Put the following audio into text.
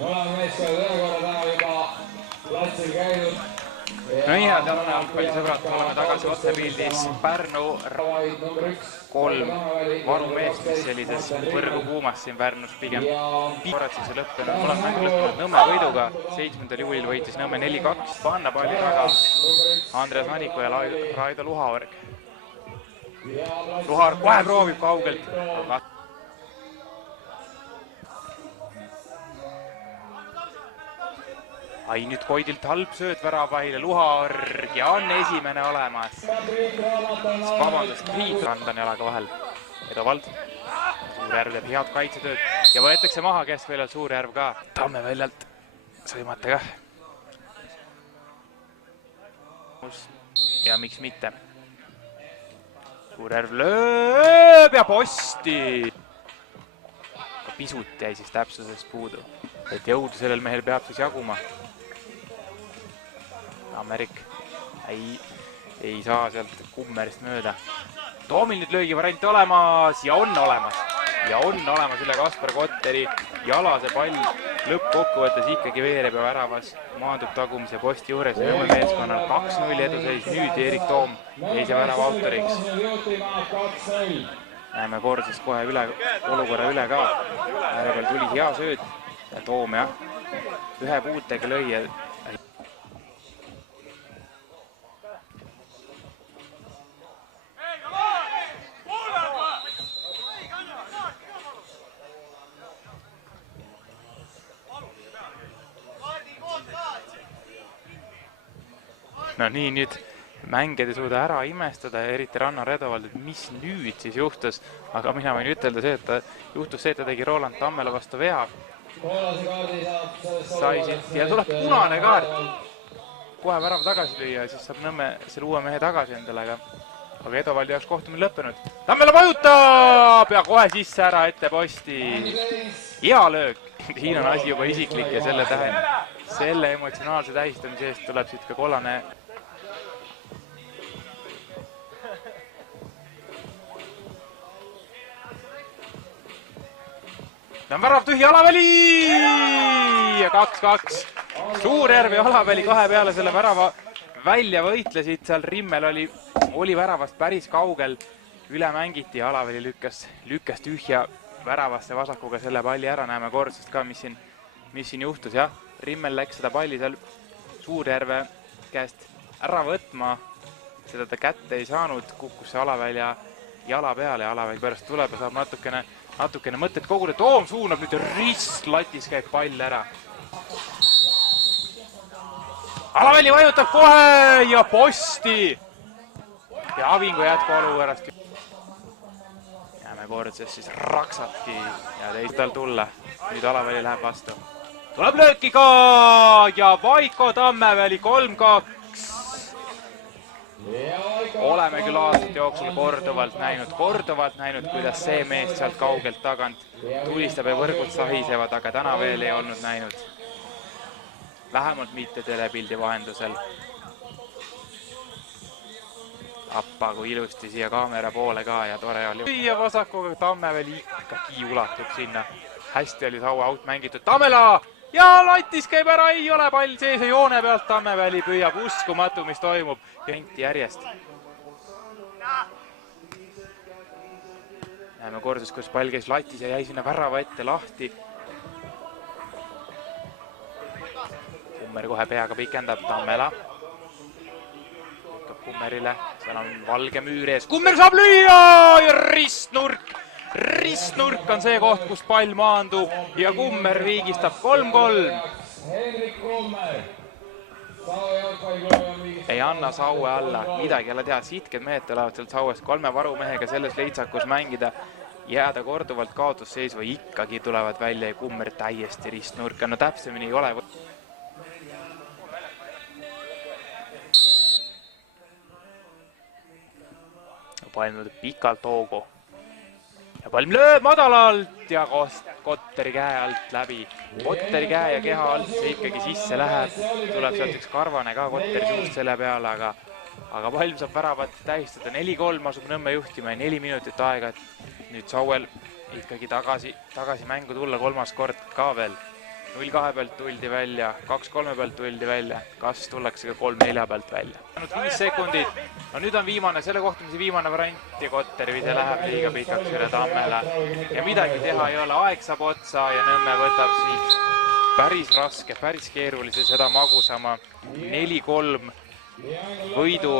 Mõlema meeskond ühe korra täna juba platsil käinud. No nii head jalgpallisõbrad, oleme tagasi otsepildis. Pärnu 3 varumeest, mis sellises võrgu kuumas siin Pärnus pigem korrad siis lõppenud. Mul on mängu lõppenud Nõmme võiduga. 7. juulil võitis Nõmme 4-2. Panna palli taga Andres Aniku ja Raido Luhaorg. Luhaorg kohe proovib kaugelt. Ai, nüüd Koidilt halb sööt väravahile, Luhaorg ja on esimene olemas. Vabandust, Priit Randan jalaga vahel. Edovald. Suurjärv teeb head kaitsetööd ja võetakse maha keskväljalt Suurjärv ka. Tammeväljalt sõimata kah. Ja miks mitte. Suurjärv lööb ja posti. Pisut jäi siis täpsusest puudu. Et jõudu sellel mehel peab siis jaguma. Amerik ei saa sealt Kummerist mööda. Toomil nüüd löögi variant olemas ja on olemas. Ja on olemas üle Kaspar Kotteri jala see pall lõppkokkuvõttes ikkagi veereb ja väravas maandub tagumise posti juures. Nõmme meeskonnal 2-0 eduseis. Nüüd Erik Toom teise värava autoriks. Näeme Korsest kohe olukorra üle ka. Järvel tuli hea sööd ja Toom jah. Ühe puutega lõi. No nii, nüüd mängijad ei suuda ära imestada, eriti Rannar Edovald, et mis nüüd siis juhtus. Aga mina võin ütelda see, et juhtus see, et ta tegi Roland Tammela vastu vea. Sai siit ja tuleb punane kaart. Kohe värav tagasi lüüa ja siis saab Nõmme selle uue mehe tagasi endale. Aga Edovaldi jaoks kohtumine lõppenud. Tammela vajutab ja kohe sisse ära ette posti. Hea löök. Siin on asi juba isiklik ja selle emotsionaalse tähistamise eest tuleb siit ka kollane. On värav tühi Alaväli ja 2-2. Suurjärv ja Alaväli kahe peale selle värava välja võitlesid. Seal Rimmel oli väravast päris kaugel. Üle mängiti ja Alaväli lükkas tühja väravasse vasakuga selle palli ära. Näeme Korsest ka, mis siin juhtus. Jah, Rimmel läks seda palli seal Suurjärve käest ära võtma. Seda ta kätte ei saanud, kukkus see Alavälja jala peale ja Alaväli pärast tuleb ja saab natukene mõtted koguda. Toom suunab nüüd ja ristlatis käib pall ära. Alaväli vajutab kohe ja posti. Ja Avingu jätku olukorrast. Jääme Kordsest siis raksatki ja teistel tulla. Nüüd Alaväli läheb vastu. Tuleb lööki ka ja Vaiko Tammeväli 3-2. Oleme küll aastate jooksul korduvalt näinud, kuidas see mees sealt kaugelt tagant tulistab ja võrgud sahisevad, aga täna veel ei olnud näinud. Vähemalt mitte telepildi vahendusel. Appa, kui ilusti siia kaamera poole ka ja tore oli. Ja vasakuga Tammeväli ikkagi ulatub sinna. Hästi oli Saue out mängitud. Tammela! Ja latis käib ära, ei ole pall sees ja joone pealt Tammeväli püüab uskumatu, mis toimub. Ja hinti järjest. Näeme Korses, kus pall käis latis ja jäi sinna värava ette lahti. Kummer kohe peaga pikendab Tammela. Lükkab Kummerile, seal on valge müür ees. Kummer saab lüüa ja ristnurk. Ristnurk on see koht, kus pall maandub ja Kummer viigistab 3-3. Ei anna Saue alla, midagi jälle teha, sitked mehed tulevad sealt Sauest 3 varumehega selles leitsakus mängida, jääda korduvalt kaotusseisu või ikkagi tulevad välja ja Kummer täiesti ristnurka, no täpsemini ei ole. Pall pikalt hoogu. Ja pall lööb madalalt ja Kotteri käe alt läbi. Kotteri käe ja keha alt see ikkagi sisse läheb. Tuleb sealt üks karvane ka Kotteri suust selle peale, aga pall saab väravat tähistada. 4-3 asub Nõmme juhtima ja 4 minutit aega, et nüüd Sauel ikkagi tagasi mängu tulla 3. kord ka veel. 0-2 pealt tuldi välja, 2-3 pealt tuldi välja, kas tullakse ka 3-4 pealt välja. 5 sekundit, no nüüd on viimane, selle kohtumise viimane variant ja Kottervi, see läheb liiga pikaks üle Tammele. Ja midagi teha ei ole, aeg saab otsa ja Nõmme võtab siit päris raske, päris keerulise, seda magusama 4-3 võidu